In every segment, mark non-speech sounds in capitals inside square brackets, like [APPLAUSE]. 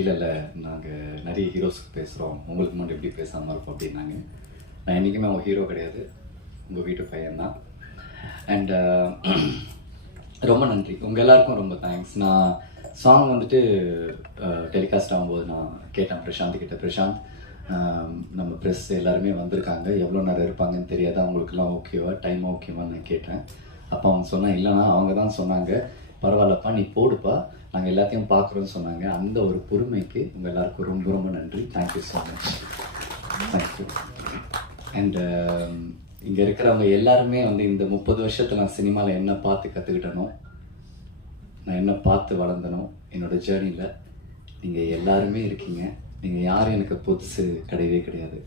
இல்லை இல்லை நாங்கள் நிறைய ஹீரோஸ்க்கு பேசுகிறோம் உங்களுக்கு மட்டும் எப்படி பேசாமல் இருப்போம் அப்படின்னாங்க. நான் என்றைக்குமே அவங்க ஹீரோ கிடையாது. உங்கள் வீட்டு பையன்தான் அண்ட் uh, ரொம்ப நன்றி. உங்கள் எல்லாருக்கும் ரொம்ப தேங்க்ஸ் நான் சாங் வந்துட்டு uh, டெலிகாஸ்ட் ஆகும்போது நான் கேட்டேன் பிரசாந்த் கிட்ட. பிரசாந்த் um, நம்ம ப்ரெஸ் எல்லாருமே வந்திருக்காங்க. எவ்வளோ நேரம் இருப்பாங்கன்னு தெரியாது. அவங்களுக்குலாம் ஓகேவா டைம் ஓகேவான்னு நான் கேட்டேன். அப்போ அவங்க சொன்னேன் இல்லைனா அவங்க தான் சொன்னாங்க. பரவாயில்லப்பா நீ போடுப்பா. நாங்கள் எல்லாத்தையும் பார்க்குறோன்னு சொன்னாங்க. அந்த ஒரு பொறுமைக்கு உங்கள் எல்லாருக்கும் ரொம்ப ரொம்ப நன்றி. Thank you so much thank you and இங்கே இருக்கிறவங்க எல்லாருமே வந்து இந்த முப்பது வருஷத்தில் நான் சினிமாவில் என்ன பார்த்து கற்றுக்கிட்டனோ நான் என்ன பார்த்து வளர்ந்தனோ என்னோட ஜேர்னியில் நீங்கள் எல்லாருமே இருக்கீங்க. நீங்கள் யாரும் எனக்கு புதுசு கிடையவே கிடையாது.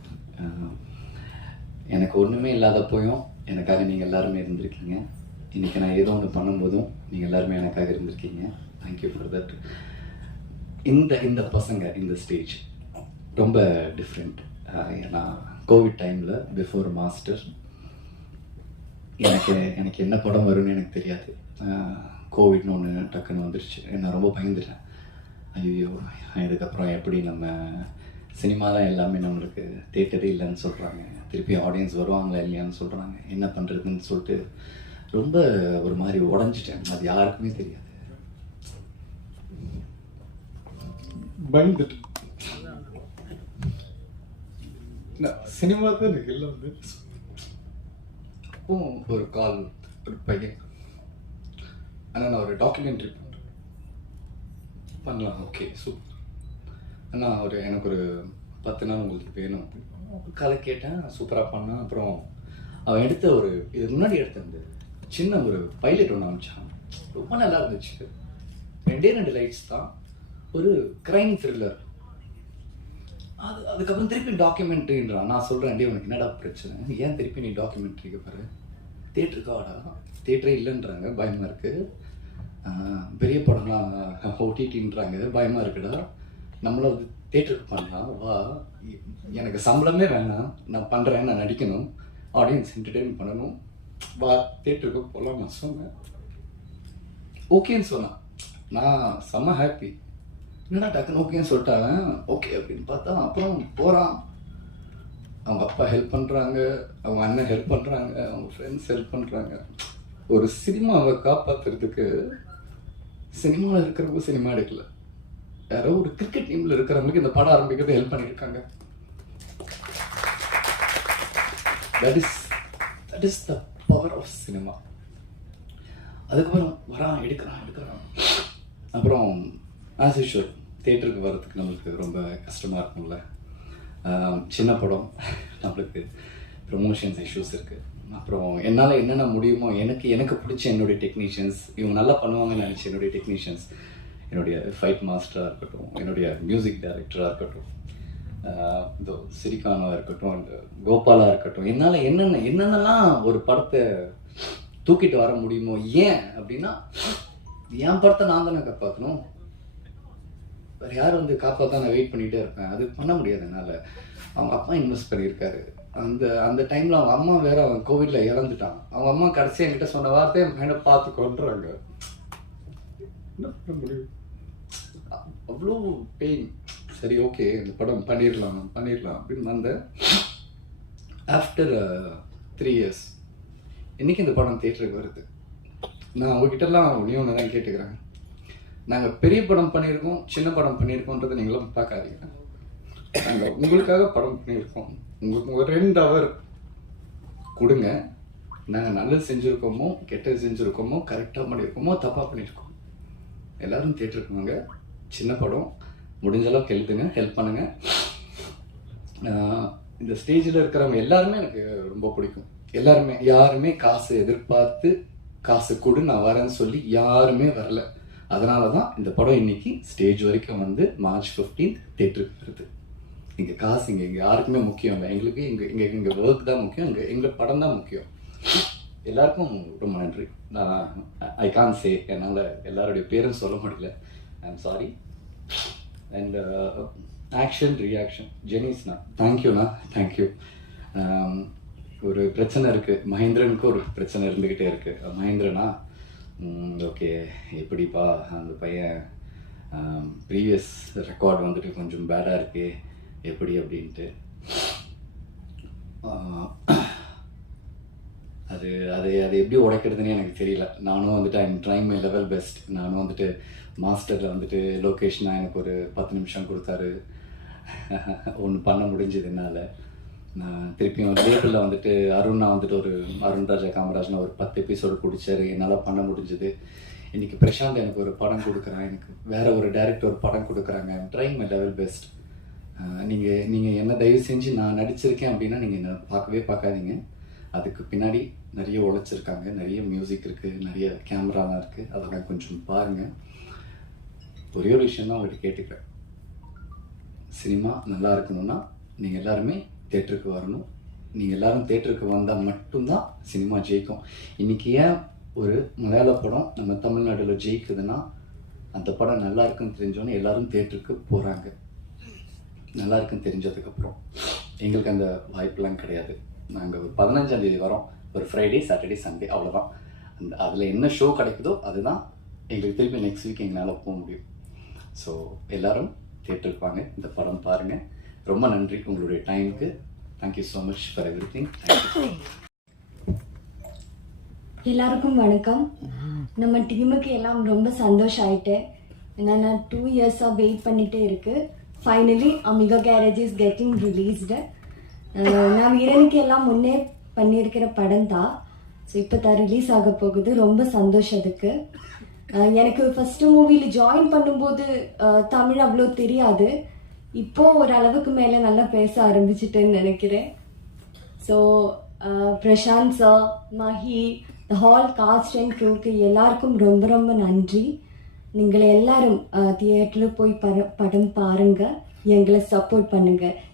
எனக்கு ஒன்றுமே இல்லாதப்போயும் எனக்காக நீங்கள் எல்லாருமே இருந்திருக்கீங்க. இன்றைக்கி நான் ஏதோ ஒன்று பண்ணும்போதும் நீங்கள் எல்லாருமே எனக்காக இருந்திருக்கீங்க. தேங்க்யூ ஃபார் தட் இந்த இந்த பசங்க இந்த ஸ்டேஜ் ரொம்ப டிஃப்ரெண்ட் ஏன்னா கோவிட் டைமில் பிஃபோர் மாஸ்டர் எனக்கு எனக்கு என்ன படம் வரும்னு எனக்கு தெரியாது. கோவிட்னு ஒன்று டக்குன்னு வந்துருச்சு. நான் ரொம்ப பயந்துட்டேன். ஐயோ இதுக்கப்புறம் எப்படி நம்ம சினிமா தான் எல்லாமே நம்மளுக்கு தேட்டரே இல்லைன்னு சொல்கிறாங்க திருப்பி ஆடியன்ஸ் வருவாங்களா இல்லையான்னு சொல்கிறாங்க என்ன பண்ணுறதுன்னு சொல்லிட்டு ரொம்ப ஒரு மாதிரி உடஞ்சிட்டேன். அது யாருக்குமே தெரியாது. பயந்துட்டு சினிமா தான் எனக்கு எல்லாம் வந்து அப்போ ஒரு கால் ஒரு பையன். ஆனால் நான் ஒரு டாக்குமெண்ட்ரி பண்ணுறேன் பண்ணலாம் ஓகே சூப்பர் அண்ணா ஒரு எனக்கு ஒரு பத்து நாள் உங்களுக்கு வேணும் கதை கேட்டேன் சூப்பராக பண்ணான். அப்புறம் அவன் எடுத்த ஒரு இதுக்கு முன்னாடி எடுத்த அந்த சின்ன ஒரு பைலட் ஒன்று அனுப்பிச்சான் ரொம்ப நல்லா இருந்துச்சு. ரெண்டே ரெண்டு லைட்ஸ் தான். ஒரு கிரைம் த்ரில்லர் அது அதுக்கப்புறம் திருப்பி டாக்குமெண்ட்ரின்றான் நான் சொல்கிறேன் டே உனக்கு என்னடா பிரச்சனை? ஏன் திருப்பி நீ டாக்குமெண்ட்ரிக்கு பாரு தேட்டருக்கு வாடா தேட்டரே இல்லைன்றாங்க. பயமாக இருக்குது பெரிய படம்லாம் ஓடிடின்றாங்க பயமாக இருக்குடா. நம்மள வந்து தேட்டருக்கு பண்ணலாம் வா. எனக்கு சம்பளமே வேணாம். நான் பண்ணுறேன் நான் நடிக்கணும். ஆடியன்ஸ் என்டர்டெயின் பண்ணணும். வா தேட்டருக்கு போகலாம் நான் சொன்னேன். ஓகேன்னு சொன்னான். நான் செம்ம ஹாப்பி என்னடா டக்குன்னு ஓகேன்னு சொல்லிட்டாங்க ஓகே அப்படின்னு பார்த்தா அப்புறம் போகிறான் அவங்க அப்பா ஹெல்ப் பண்ணுறாங்க அவங்க அண்ணன் ஹெல்ப் பண்ணுறாங்க அவங்க ஃப்ரெண்ட்ஸ் ஹெல்ப் பண்ணுறாங்க ஒரு சினிமாவை காப்பாற்றுறதுக்கு சினிமாவில் இருக்கிறவங்க சினிமா எடுக்கல. யாரோ ஒரு கிரிக்கெட் டீமில் இருக்கிறவங்களுக்கு இந்த படம் ஆரம்பிக்கிறது ஹெல்ப் பண்ணியிருக்காங்க. That is that is the power of cinema அதுக்கப்புறம் வரான் எடுக்கிறான் எடுக்கிறான். அப்புறம் ஆஸ் யூஷுவல் தேட்டருக்கு வர்றதுக்கு நம்மளுக்கு ரொம்ப கஷ்டமாக இருக்கும்ல. சின்ன படம் நம்மளுக்கு ப்ரொமோஷன்ஸ் இஷ்யூஸ் இருக்குது அப்புறம் என்னால் என்னென்ன முடியுமோ எனக்கு எனக்கு பிடிச்ச என்னுடைய டெக்னீஷியன்ஸ் இவங்க நல்லா பண்ணுவாங்கன்னு நினச்ச என்னுடைய டெக்னீஷியன்ஸ் என்னுடைய ஃபைட் மாஸ்டராக இருக்கட்டும் என்னுடைய மியூசிக் டைரக்டராக இருக்கட்டும் இந்த இதோ சிரிகானாக இருக்கட்டும் இந்த கோபாலா இருக்கட்டும் என்னால் என்னென்ன என்னென்னலாம் ஒரு படத்தை தூக்கிட்டு வர முடியுமோ ஏன் அப்படின்னா என் படத்தை நான் தானே காப்பாற்றணும் வேறு யார் வந்து காப்பாற்ற நான் வெயிட் பண்ணிகிட்டே இருப்பேன். அது பண்ண முடியாது என்னால். அவங்க அப்பா இன்வெஸ்ட் பண்ணியிருக்காரு. அந்த அந்த டைமில் அவங்க அம்மா வேற அவன் கோவிடில் இறந்துட்டான். அவங்க அம்மா கடைசி என்கிட்ட சொன்ன வார்த்தையை என் பையனை பார்த்து கொண்டுறாங்க என்ன பண்ண முடியும்? அவ்வளோ பெயின் சரி ஓகே இந்த படம் பண்ணிடலாம் பண்ணிடலாம் அப்படின்னு வந்தேன் ஆஃப்டர் த்ரீ இயர்ஸ் இன்றைக்கி இந்த படம் தேட்டருக்கு வருது. நான் அவங்ககிட்டலாம் ஒன்றே ஒன்று தான் கேட்டுக்கிறேன். நாங்கள் பெரிய படம் பண்ணியிருக்கோம் சின்ன படம் பண்ணியிருக்கோன்றதை நீங்களும் பார்க்காதீங்க. நாங்கள் உங்களுக்காக படம் பண்ணியிருக்கோம். உங்களுக்கு ஒரு ரெண்டு ஹவர் கொடுங்க. நாங்கள் நல்லது செஞ்சுருக்கோமோ கெட்டது செஞ்சுருக்கோமோ கரெக்டாக பண்ணியிருக்கோமோ தப்பாக பண்ணியிருக்கோம். எல்லோரும் தேட்டருக்கு வாங்க. சின்ன படம் முடிஞ்சளவுக்கு எழுதுங்க ஹெல்ப் பண்ணுங்க. இந்த ஸ்டேஜில் இருக்கிறவங்க எல்லாருமே எனக்கு ரொம்ப பிடிக்கும். எல்லாருமே யாருமே காசு எதிர்பார்த்து காசு கொடு நான் வரேன்னு சொல்லி யாருமே வரல. அதனால தான் இந்த படம் இன்னைக்கு ஸ்டேஜ் வரைக்கும் வந்து மார்ச் 15 தேட்டருக்கு வருது. இங்கே காசு இங்கே இங்கே யாருக்குமே முக்கியம் இல்லை. எங்களுக்கு இங்கே இங்கே இங்கே ஒர்க் தான் முக்கியம் இங்கே எங்களுக்கு படம் தான் முக்கியம். எல்லாருக்கும் ரொம்ப நன்றி. நான் ஐ கான் சே என்னால் எல்லாருடைய பேரும் சொல்ல முடியல. I am sorry and action reaction ஜெனிஸ்ண்ணா தேங்க்யூண்ணா தேங்க்யூ ஒரு பிரச்சனை இருக்குது மகேந்திரனுக்கு ஒரு பிரச்சனை இருந்துக்கிட்டே இருக்குது மகேந்திரனா ஓகே எப்படிப்பா அந்த பையன் um, ப்ரீவியஸ் ரெக்கார்ட் வந்துட்டு கொஞ்சம் பேடாக இருக்குது எப்படி அப்படின்ட்டு. அது அது அது எப்படி உடைக்கிறதுன்னு எனக்கு தெரியல. நானும் வந்துட்டு I'm trying my level best நானும் வந்துட்டு மாஸ்டரில் வந்துட்டு லொக்கேஷனாக எனக்கு ஒரு பத்து நிமிஷம் கொடுத்தாரு. [LAUGHS] ஒன்று பண்ண முடிஞ்சது என்னால். நான் திருப்பியும் லேபிளில் வந்துட்டு அருணா வந்துட்டு ஒரு அருண் ராஜா காமராஜ்னு ஒரு பத்து எபிசோடு பிடிச்சாரு என்னால் பண்ண முடிஞ்சது. இன்றைக்கி பிரசாந்த் எனக்கு ஒரு படம் கொடுக்குறான். எனக்கு வேற ஒரு டேரக்டர் ஒரு படம் கொடுக்குறாங்க. ட்ரைங் மை லெவல் பெஸ்ட் நீங்கள் நீங்கள் என்ன தயவு செஞ்சு நான் நடிச்சிருக்கேன் அப்படின்னா நீங்கள் என்ன பார்க்கவே பார்க்காதீங்க. அதுக்கு பின்னாடி நிறைய உழைச்சிருக்காங்க நிறைய மியூசிக் இருக்குது நிறைய கேமராலாம் இருக்குது அதெல்லாம் கொஞ்சம் பாருங்கள் ஒரே ஒரு விஷயம் தான் உங்கள்கிட்ட கேட்டுக்கிறேன். சினிமா நல்லா இருக்கணும்னா நீங்கள் எல்லாருமே தேட்டருக்கு வரணும். நீங்கள் எல்லாரும் தேட்டருக்கு வந்தால் மட்டும்தான் சினிமா ஜெயிக்கும். இன்றைக்கி ஏன் ஒரு மலையாள படம் நம்ம தமிழ்நாட்டில் ஜெயிக்குதுன்னா அந்த படம் நல்லா இருக்குன்னு தெரிஞ்சோன்னே எல்லாரும் தேட்டருக்கு போகிறாங்க நல்லா இருக்குன்னு தெரிஞ்சதுக்கப்புறம் எங்களுக்கு அந்த வாய்ப்புலாம் கிடையாது. நாங்கள் ஒரு பதினஞ்சாம் தேதி வரோம். ஒரு ஃப்ரைடே சாட்டர்டே சண்டே அவ்வளோதான் அந்த அதில் என்ன ஷோ கிடைக்குதோ அதுதான் எங்களுக்கு திருப்பி நெக்ஸ்ட் வீக் எங்களால் போக முடியும். ஸோ எல்லோரும் தேட்டருக்கு வாங்க. இந்த படம் பாருங்கள் ரொம்ப நன்றி உங்களுடைய டைமுக்கு thank you so much for everything எல்லாருக்கும் வணக்கம். நம்ம டீமுக்கு எல்லாம் ரொம்ப சந்தோஷம் ஆயிட்டு ஏன்னா நான் டூ இயர்ஸாக வெயிட் பண்ணிட்டே இருக்கு. Finally Amigo Garage is getting released நான் வீரனுக்கு எல்லாம் முன்னே பண்ணியிருக்கிற படம் தான் ஸோ இப்போ தான் ரிலீஸ் ஆக போகுது. ரொம்ப சந்தோஷம் அதுக்கு. எனக்கு ஃபஸ்ட்டு மூவியில் ஜாயின் பண்ணும்போது தமிழ் அவ்வளோ தெரியாது. இப்போ ஒரு அளவுக்கு மேலே நல்லா பேச ஆரம்பிச்சிட்டேன்னு நினைக்கிறேன். So Prashanth sir Mahi the whole cast and க்ரூக்கு எல்லாருக்கும் ரொம்ப ரொம்ப நன்றி. நீங்கள் எல்லாரும் தியேட்டரில் போய் படம் பாருங்க. எங்களை சப்போர்ட் பண்ணுங்க.